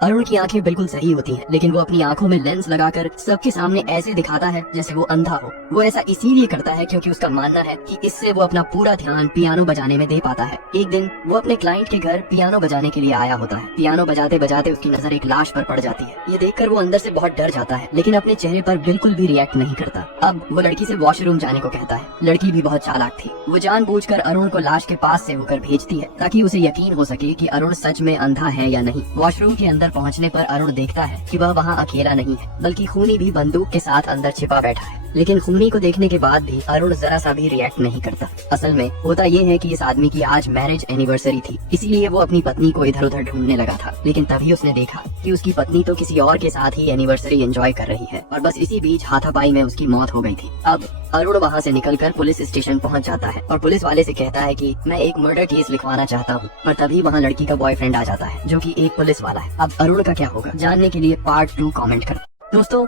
अरुण की आंखें बिल्कुल सही होती हैं, लेकिन वो अपनी आंखों में लेंस लगाकर सबके सामने ऐसे दिखाता है जैसे वो अंधा हो। वो ऐसा इसीलिए करता है क्योंकि उसका मानना है कि इससे वो अपना पूरा ध्यान पियानो बजाने में दे पाता है। एक दिन वो अपने क्लाइंट के घर पियानो बजाने के लिए आया होता है। पियानो बजाते बजाते उसकी नजर एक लाश पर पड़ जाती है। ये देखकर वो अंदर से बहुत डर जाता है, लेकिन अपने चेहरे पर बिल्कुल भी रिएक्ट नहीं करता। अब वो लड़की से वॉशरूम जाने को कहता है। लड़की भी बहुत चालाक थी। वो जानबूझकर अरुण को लाश के पास से होकर भेजती है ताकि उसे यकीन हो सके कि अरुण सच में अंधा है या नहीं। वॉशरूम के अंदर पहुंचने पर अरुण देखता है कि वह वहां अकेला नहीं है, बल्कि खूनी भी बंदूक के साथ अंदर छिपा बैठा है। लेकिन खूनी को देखने के बाद भी अरुण जरा सा भी रिएक्ट नहीं करता। असल में होता ये है कि इस आदमी की आज मैरिज एनिवर्सरी थी, इसीलिए वो अपनी पत्नी को इधर उधर ढूंढने लगा था। लेकिन तभी उसने देखा कि उसकी पत्नी तो किसी और के साथ ही एनिवर्सरी एंजॉय कर रही है, और बस इसी बीच हाथापाई में उसकी मौत हो गई थी। अब अरुण वहाँ से निकलकर पुलिस स्टेशन पहुँच जाता है और पुलिस वाले से कहता है कि मैं एक मर्डर केस लिखवाना चाहता हूँ। पर तभी वहाँ लड़की का बॉयफ्रेंड आ जाता है, जो कि एक पुलिस वाला है। अब अरुण का क्या होगा, जानने के लिए पार्ट 2 कमेंट करें। दोस्तों,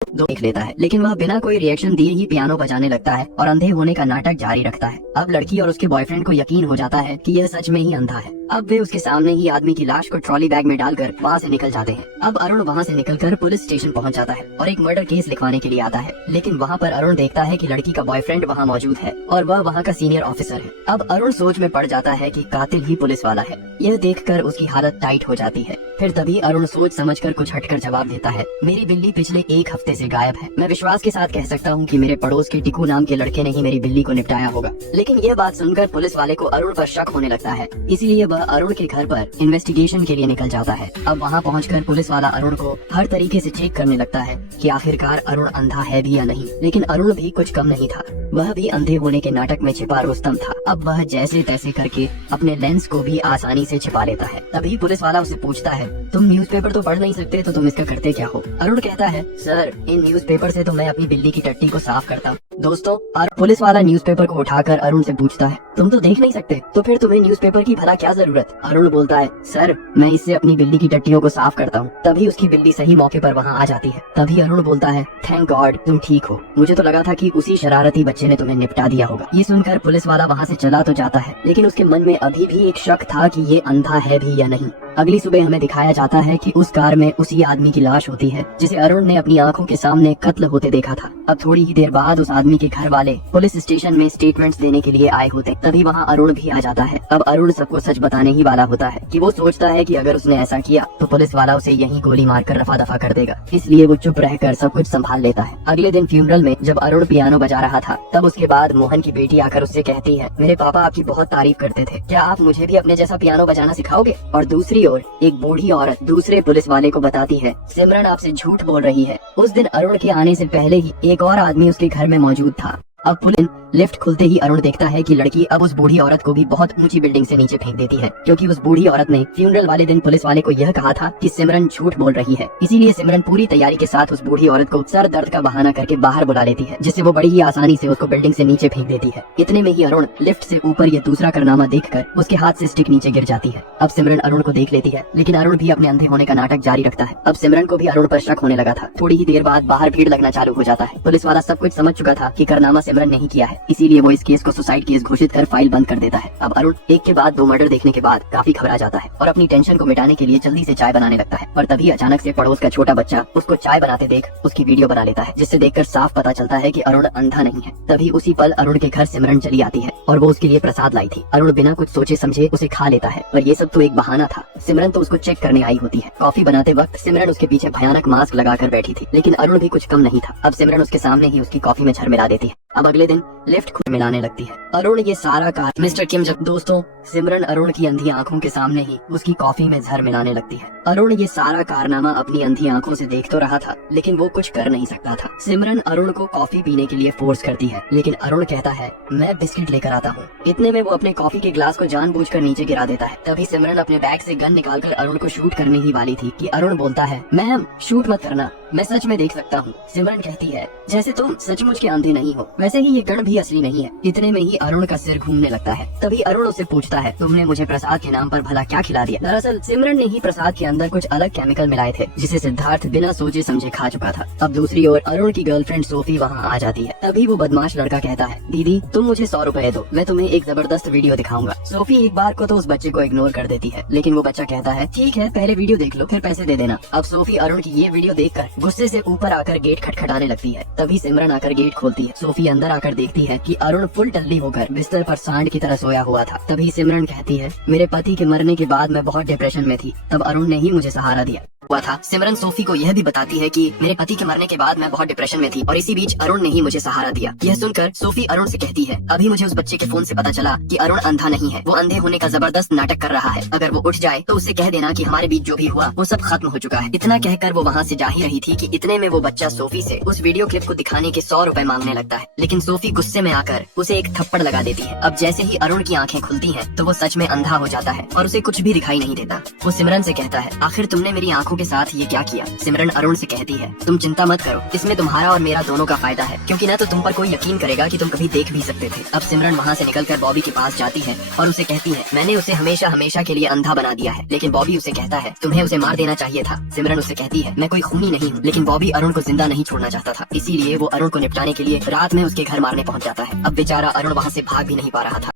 देख लेता है, लेकिन वह बिना कोई रिएक्शन दिए ही पियानो बजाने लगता है और अंधे होने का नाटक जारी रखता है। अब लड़की और उसके बॉयफ्रेंड को यकीन हो जाता है कि यह सच में ही अंधा है। अब वे उसके सामने ही आदमी की लाश को ट्रॉली बैग में डालकर वहाँ से निकल जाते हैं। अब अरुण वहाँ से निकलकर पुलिस स्टेशन पहुँच जाता है और एक मर्डर केस लिखवाने के लिए आता है। लेकिन वहाँ पर अरुण देखता है कि लड़की का बॉयफ्रेंड वहाँ मौजूद है और वह वहाँ का सीनियर ऑफिसर है। अब अरुण सोच में पड़ जाता है कि कातिल ही पुलिस वाला है। यह देखकर उसकी हालत टाइट हो जाती है। फिर तभी अरुण सोच समझकर कुछ हटकर जवाब देता है, मेरी बिल्ली पिछले 1 हफ्ते से गायब है। मैं विश्वास के साथ कह सकता हूँ कि मेरे पड़ोस के टिकू नाम के लड़के ने ही मेरी बिल्ली को निपटाया होगा। लेकिन यह बात सुनकर पुलिस वाले को अरुण पर शक होने लगता है, इसीलिए वह अरुण के घर पर इन्वेस्टिगेशन के लिए निकल जाता है। अब वहाँ पहुंचकर पुलिस वाला अरुण को हर तरीके से चेक करने लगता है कि आखिरकार अरुण अंधा है भी या नहीं। लेकिन अरुण भी कुछ कम नहीं था, वह भी अंधे होने के नाटक में छिपा रुस्तम था। अब वह जैसे तैसे करके अपने लेंस को भी आसानी से छिपा लेता है। तभी पुलिस वाला उसे पूछता है, तुम न्यूज़पेपर तो पढ़ नहीं सकते, तो तुम इसका करते क्या हो? अरुण कहता है, सर, इन न्यूज़पेपर से तो मैं अपनी बिल्ली की टट्टी को साफ करता हूँ। दोस्तों, पुलिस वाला न्यूज़पेपर को उठाकर अरुण से पूछता है, तुम तो देख नहीं सकते, तो फिर तुम्हें न्यूज़पेपर की भला क्या जरूरत? अरुण बोलता है, सर, मैं इससे अपनी बिल्ली की टट्टियों को साफ करता हूँ। तभी उसकी बिल्ली सही मौके पर वहाँ आ जाती है। तभी अरुण बोलता है, थैंक गॉड तुम ठीक हो, मुझे तो लगा था कि उसी शरारती बच्चे ने तुम्हें निपटा दिया होगा। ये सुनकर पुलिस वाला वहाँ से चला तो जाता है, लेकिन उसके मन में अभी भी एक शक था कि ये अंधा है भी या नहीं। अगली सुबह हमें दिखाया जाता है कि उस कार में उसी आदमी की लाश होती है जिसे अरुण ने अपनी आंखों के सामने कत्ल होते देखा था। अब थोड़ी ही देर बाद उस आदमी के घर वाले पुलिस स्टेशन में स्टेटमेंट्स देने के लिए आए होते। तभी वहाँ अरुण भी आ जाता है। अब अरुण सबको सच बताने ही वाला होता है कि वो सोचता है कि अगर उसने ऐसा किया तो पुलिस वाला उसे यहीं गोली मारकर रफा दफा कर देगा, इसलिए वो चुप रहकर सब कुछ संभाल लेता है। अगले दिन फ्यूनरल में जब अरुण पियानो बजा रहा था, तब उसके बाद मोहन की बेटी आकर उससे कहती है, मेरे पापा आपकी बहुत तारीफ करते थे, क्या आप मुझे भी अपने जैसा पियानो बजाना सिखाओगे? और दूसरी ओर एक बूढ़ी औरत दूसरे पुलिस वाले को बताती है, सिमरन आपसे झूठ बोल रही है। उस दिन अरुण के आने से पहले ही एक और आदमी उसके घर में मौजूद था। अब पुलिस लिफ्ट खुलते ही अरुण देखता है कि लड़की अब उस बूढ़ी औरत को भी बहुत ऊंची बिल्डिंग से नीचे फेंक देती है, क्योंकि उस बूढ़ी औरत ने फ्यूनरल वाले दिन पुलिस वाले को यह कहा था कि सिमरन झूठ बोल रही है। इसीलिए सिमरन पूरी तैयारी के साथ उस बूढ़ी औरत को सर दर्द का बहाना करके बाहर बुला लेती है, जिससे वो बड़ी ही आसानी से उसको बिल्डिंग से नीचे फेंक देती है। इतने में ही अरुण लिफ्ट से ऊपर ये दूसरा कारनामा देखकर उसके हाथ से स्टिक नीचे गिर जाती है। अब सिमरन अरुण को देख लेती है, लेकिन अरुण भी अपने अंधे होने का नाटक जारी रखता है। अब सिमरन को भी अरुण पर शक होने लगा था। थोड़ी ही देर बाद बाहर भीड़ लगना चालू हो जाता है। पुलिस वाला सब कुछ समझ चुका था कि कारनामा सिमरन नहीं किया है, इसीलिए वो इस केस को सुसाइड केस घोषित कर फाइल बंद कर देता है। अब अरुण एक के बाद 2 मर्डर देखने के बाद काफी घबरा जाता है और अपनी टेंशन को मिटाने के लिए जल्दी से चाय बनाने लगता है। पर तभी अचानक से पड़ोस का छोटा बच्चा उसको चाय बनाते देख उसकी वीडियो बना लेता है, जिससे देखकर साफ पता चलता है कि अरुण अंधा नहीं है। तभी उसी पल अरुण के घर सिमरन चली आती है और वो उसके लिए प्रसाद लाई थी। अरुण बिना कुछ सोचे समझे उसे खा लेता है, पर ये सब तो एक बहाना था। सिमरन तो उसको चेक करने आई होती है। कॉफी बनाते वक्त सिमरन उसके पीछे भयानक मास्क लगाकर बैठी थी, लेकिन अरुण भी कुछ कम नहीं था। अब सिमरन उसके सामने ही उसकी कॉफी में झरमिला देती है। अब अगले दिन लिफ्ट खुद मिलाने लगती है। अरुण ये सारा कार मिस्टर किम जब दोस्तों सिमरन अरुण की अंधी आंखों के सामने ही उसकी कॉफी में जहर मिलाने लगती है। अरुण ये सारा कारनामा अपनी अंधी आंखों से देख तो रहा था, लेकिन वो कुछ कर नहीं सकता था। सिमरन अरुण को कॉफी पीने के लिए फोर्स करती है, लेकिन अरुण कहता है, मैं बिस्किट लेकर आता हूँ। इतने में वो अपने कॉफी के ग्लास को जानबूझकर नीचे गिरा देता है। तभी सिमरन अपने बैग से गन निकालकर अरुण को शूट करने ही वाली थी कि अरुण बोलता है, मैम शूट मत करना, मैं सच में देख सकता हूँ। सिमरन कहती है, जैसे तुम सचमुच के अंधे नहीं हो, वैसे ही ये गण भी असली नहीं है। इतने में ही अरुण का सिर घूमने लगता है। तभी अरुण उससे पूछता है, तुमने मुझे प्रसाद के नाम पर भला क्या खिला दिया? दरअसल सिमरन ने ही प्रसाद के अंदर कुछ अलग केमिकल मिलाए थे, जिसे सिद्धार्थ बिना सोचे समझे खा चुका था। अब दूसरी ओर अरुण की गर्लफ्रेंड सोफी वहाँ आ जाती है। तभी वो बदमाश लड़का कहता है, दीदी तुम मुझे 100 रुपए दो, मैं तुम्हें एक जबरदस्त वीडियो दिखाऊंगा। सोफी एक बार को तो उस बच्चे को इग्नोर कर देती है, लेकिन वो बच्चा कहता है, ठीक है पहले वीडियो देख लो फिर पैसे दे देना। अब सोफी अरुण की ये वीडियो देखकर गुस्से से ऊपर आकर गेट खटखटाने लगती है। तभी सिमरन आकर गेट खोलती है। सोफी अंदर आकर देखती है कि अरुण फुल टल्ली होकर बिस्तर पर सांड की तरह सोया हुआ था। तभी सिमरन कहती है, मेरे पति के मरने के बाद मैं बहुत डिप्रेशन में थी, तब अरुण ने ही मुझे सहारा दिया हुआ था। सिमरन सोफी को यह भी बताती है कि मेरे पति के मरने के बाद मैं बहुत डिप्रेशन में थी और इसी बीच अरुण ने ही मुझे सहारा दिया। यह सुनकर सोफी अरुण से कहती है, अभी मुझे उस बच्चे के फोन से पता चला कि अरुण अंधा नहीं है, वो अंधे होने का जबरदस्त नाटक कर रहा है। अगर वो उठ जाए तो उससे कह देना कि हमारे बीच जो भी हुआ वो सब खत्म हो चुका है। इतना कहकर वो वहाँ से जा ही रही थी कि इतने में वो बच्चा सोफी से उस वीडियो क्लिप को दिखाने के 100 रुपए मांगने लगता है, लेकिन सोफी गुस्से में आकर उसे एक थप्पड़ लगा देती है। अब जैसे ही अरुण की आंखें खुलती हैं तो वो सच में अंधा हो जाता है और उसे कुछ भी दिखाई नहीं देता। वो सिमरन से कहता है, आखिर तुमने मेरी आंखों के साथ ये क्या किया? सिमरन अरुण से कहती है, तुम चिंता मत करो, इसमें तुम्हारा और मेरा दोनों का फायदा है, क्योंकि न तो तुम पर कोई यकीन करेगा कि तुम कभी देख भी सकते थे। अब सिमरन वहाँ से निकलकर बॉबी के पास जाती है और उसे कहती है, मैंने उसे हमेशा हमेशा के लिए अंधा बना दिया है। लेकिन बॉबी उसे कहता है, तुम्हें उसे मार देना चाहिए था। सिमरन उसे कहती है, मैं कोई खूनी नहीं हूँ, लेकिन बॉबी अरुण को जिंदा नहीं छोड़ना चाहता था, इसीलिए वो अरुण को निपटाने के लिए रात में उसके घर मारने पहुँच जाता है। अब बेचारा अरुण वहाँ से भाग भी नहीं पा रहा था।